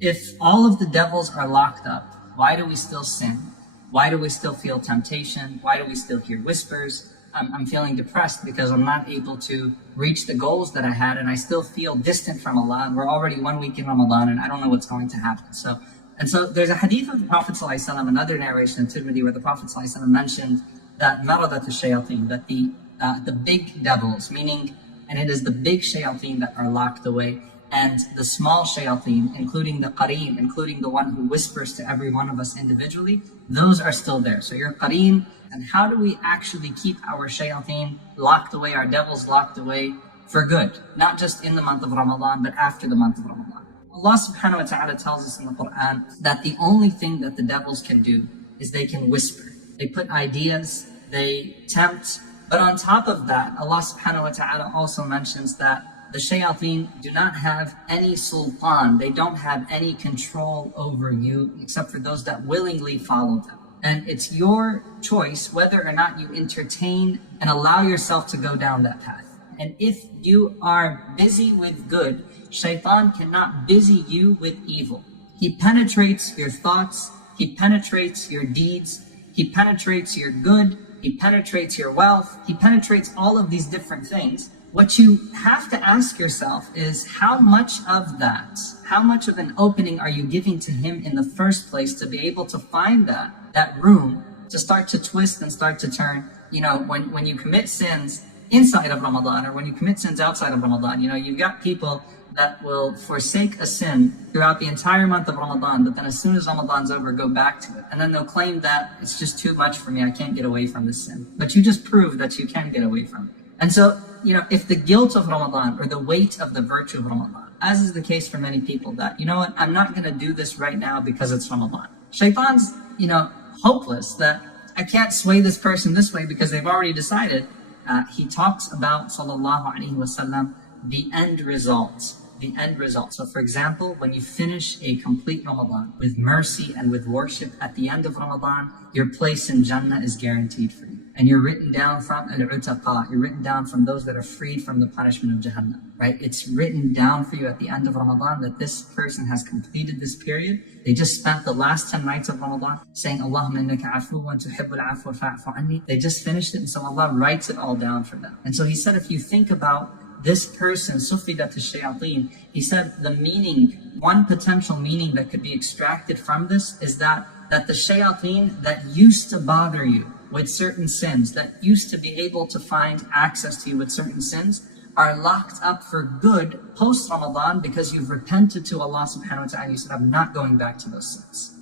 If all of the devils are locked up, why do we still sin? Why do we still feel temptation? Why do we still hear whispers? I'm feeling depressed because I'm not able to reach the goals that I had, and I still feel distant from Allah. And we're already 1 week in Ramadan, and I don't know what's going to happen. So there's a hadith of the Prophet ﷺ, another narration in Tirmidhi, where the Prophet ﷺ mentioned that maradat shayateen, that the big devils, meaning, and it is the big shayateen that are locked away, and the small shayateen, including the qareen, including the one who whispers to every one of us individually, those are still there. So your qareen, and how do we actually keep our shayateen locked away, our devils locked away for good? Not just in the month of Ramadan, but after the month of Ramadan. Allah subhanahu wa ta'ala tells us in the Quran that the only thing that the devils can do is they can whisper. They put ideas, they tempt, but on top of that, Allah subhanahu wa ta'ala also mentions that the shayateen do not have any sultan, they don't have any control over you except for those that willingly follow them. And it's your choice whether or not you entertain and allow yourself to go down that path. And if you are busy with good, shaitan cannot busy you with evil. He penetrates your thoughts, he penetrates your deeds, he penetrates your good, he penetrates your wealth, he penetrates all of these different things. What you have to ask yourself is how much of that, how much of an opening are you giving to him in the first place to be able to find that room to start to twist and start to turn. You know, when you commit sins inside of Ramadan or when you commit sins outside of Ramadan, you know, you've got people that will forsake a sin throughout the entire month of Ramadan, but then as soon as Ramadan's over, go back to it. And then they'll claim that it's just too much for me, I can't get away from this sin. But you just proved that you can get away from it. And so, you know, if the guilt of Ramadan or the weight of the virtue of Ramadan, as is the case for many people, that, you know what, I'm not going to do this right now because it's Ramadan. Shaitan's, you know, hopeless that I can't sway this person this way because they've already decided. He talks about, sallallahu alaihi wasallam, the end result. The end result. So for example, when you finish a complete Ramadan with mercy and with worship at the end of Ramadan, your place in Jannah is guaranteed for you. And you're written down from al-utaqa, you're written down from those that are freed from the punishment of Jahannam, right? It's written down for you at the end of Ramadan that this person has completed this period. They just spent the last 10 nights of Ramadan saying, Allahumma innaka afuwan tuhibbul afwa fa'fu anni. They just finished it, and so Allah writes it all down for them. And so he said, if you think about this person, sufidat shayateen, he said the meaning, one potential meaning that could be extracted from this is that the shayateen that used to bother you with certain sins, that used to be able to find access to you with certain sins, are locked up for good post-Ramadan because you've repented to Allah subhanahu wa ta'ala and you said, I'm not going back to those sins.